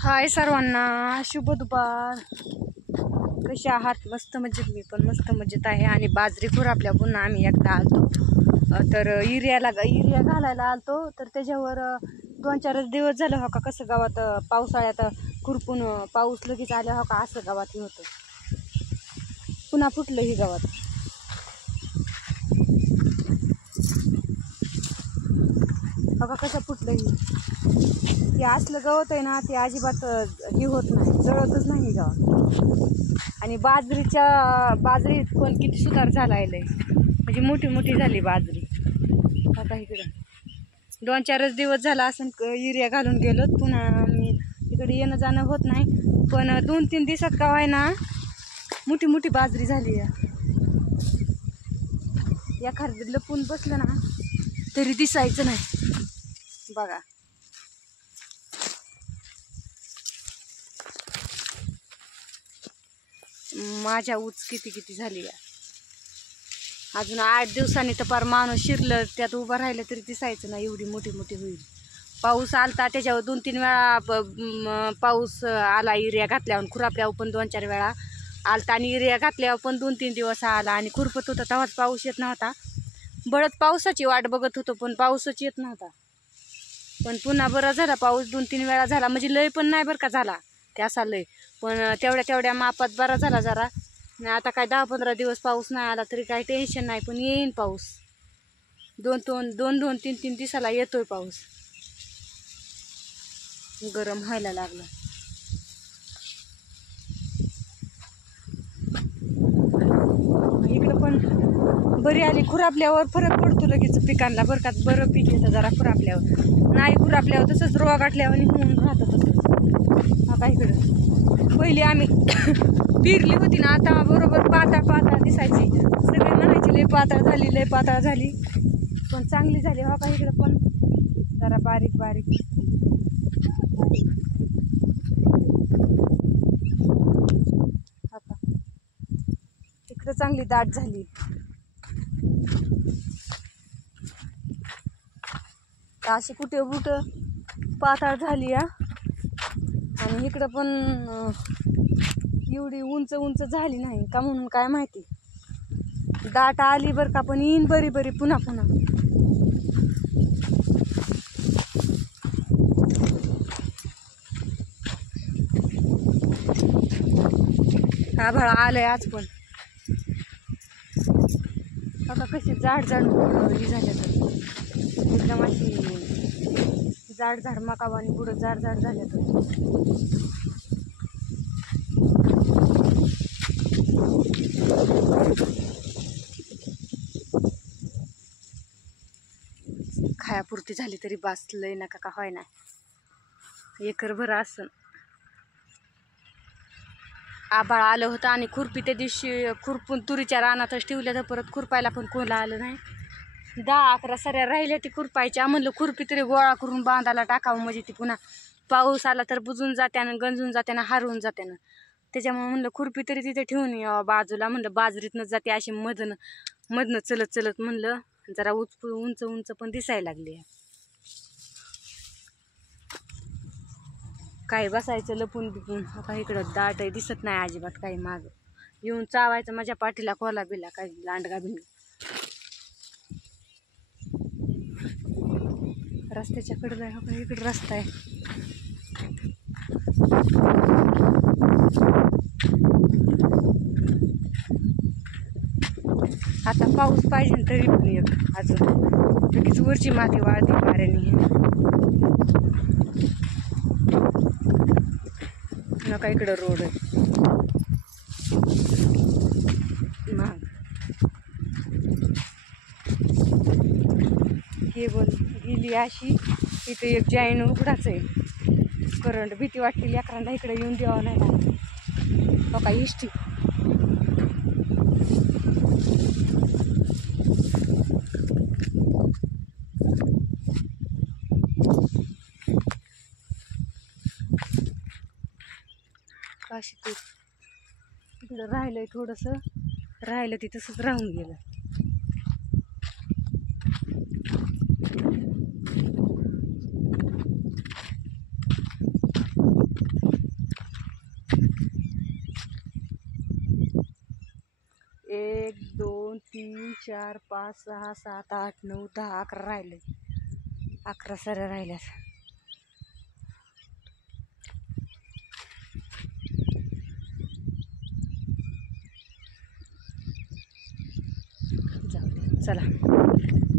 हाय सर्वांना, शुभ दुपार. कसे आहात? मस्त मजेत. मी पण मस्त मजेत आहे. आणि बाजरी खुरापल्या पुन्हा आम्ही एकदा आलतो तर युरिया घालायला आलतो. तर त्याच्यावर 2-4 दिवस झाले हो का कसं गावात पावसाळ्यात खुरपून पाऊस लगेच आल्या हो का असं गावात होतं. पुन्हा फुटलं ही गावात. हो का कसं फुटलं ही. ते असलं गवत आहे ना, ते अजिबात हे होत नाही, जळतच नाही गावात. आणि बाजरीत पण किती सुधार झाला आहे, म्हणजे मोठी मोठी झाली बाजरी. आता इकडं 2-4 दिवस झाला असं युरिया घालून गेलो. पुन्हा मी इकडे येणं जाणं होत नाही, पण 2-3 दिवसात का आहे ना मोठी मोठी बाजरी झाली आहे. एखादं लपून बसलं ना तरी दिसायचं नाही. बघा माझ्या उच किती किती झाली आहे. अजून 8 दिवसांनी तर पार माणूस शिरलं त्यात उभं राहिलं तरी दिसायचं नाही, एवढी मोठी मोठी होईल. पाऊस आलता त्याच्यावर 2-3 वेळा पाऊस आला. युरिया घातल्यावर खुरापल्यावर पण 2-4 वेळा आलता. आणि युरिया घातल्यावर पण 2-3 दिवस आला. आणि खुरपत होता तेव्हाच पाऊस येत नव्हता. बळत पावसाची वाट बघत होतो पण पाऊसच येत नव्हता. पण पुन्हा बरं झाला पाऊस 2-3 वेळा झाला. म्हणजे लय पण नाही बरं का झाला ते असा लय, पण तेवढ्या मापात बरा झाला जरा. आता काय 10-15 दिवस पाऊस नाही आला तरी काही टेन्शन नाही, पण येईन पाऊस. 2-3 दिवसाला येतोय पाऊस. गरम व्हायला लागलं. इकडं पण बरी आली. खुरापल्यावर फरक पडतो लगेच पिकांना बरं का. बरं पीक येतं जरा खुरापल्यावर. नाही खुरापल्यावर तसंच रोग गाठल्यावर निघून राहतं तसंच. आता इकडं पहिली आम्ही पेरली होती ना, आता बरोबर पातळ दिसायची. सगळे म्हणायची लय पातळ झाली, पण चांगली झाली. हो का इकडं पण जरा बारीक आता इकडं चांगली दाट झाली. अशी कुठे पातळ झाली या. आणि इकडं पण एवढी उंच झाली नाही का म्हणून काय माहिती. दाट आली बरं का, पण येईन बरी पुन्हा. आभाळ आलंय आज पण. आता कशी जाड ही झाल्या तर एकदम अशी जाड मकावानी पुढं जाड झाल्या तर. खायापुरती झाली तरी बासलंय नका का होय नाही. एकरभर असं आभाळ आलं होतं. आणि खुरपी त्या दिवशी खुरपून तुरीच्या रानातच ठेवल्या तर परत खुरपायला पण कोणला आलं नाही. 10-11 सऱ्या राहिल्या ती खुरपायच्या. म्हणलं खुरपी तरी गोळा करून बांधायला टाकावं, म्हणजे ती पुन्हा पाऊस आला तर बुजून जात्यानं, गंजून जात्यानं, हारून जात्यानं. त्याच्यामुळे म्हणलं खुरपी तरी तिथे ठेवून यावं बाजूला. म्हणलं बाजरीतनं जाते अशी मधनं चलत म्हणलं जरा उंच पण दिसायला लागली. काही बसायचं लपून बिपून. आता इकडं दाट आहे, दिसत नाही अजिबात काही. माग येऊन चावायचं माझ्या पाठीला कोला बिला काही लांडगा बिंड. रस्त्याच्या कडला आहे. इकडं रस्ता आहे. आता पाऊस पाहिजे तरी पण एक अजून लगेच वरची माती वाळते वाऱ्याने. नका इकडं रोड आहे मग. केबल गेली अशी. इथे एक जाईन उघडाच आहे. करंट भीती वाटते लेकरांना इकडे येऊन द्यावं नाही लागत. बघा इष्टी काशी ते इकडं राहिलंय. थोडंसं राहिलं ते तसंच राहून गेलं. 2 3 4 5 6 7 8 9 10 11 राहिले. 11 सऱ्या राहिल्यात. जाऊ दे, चला.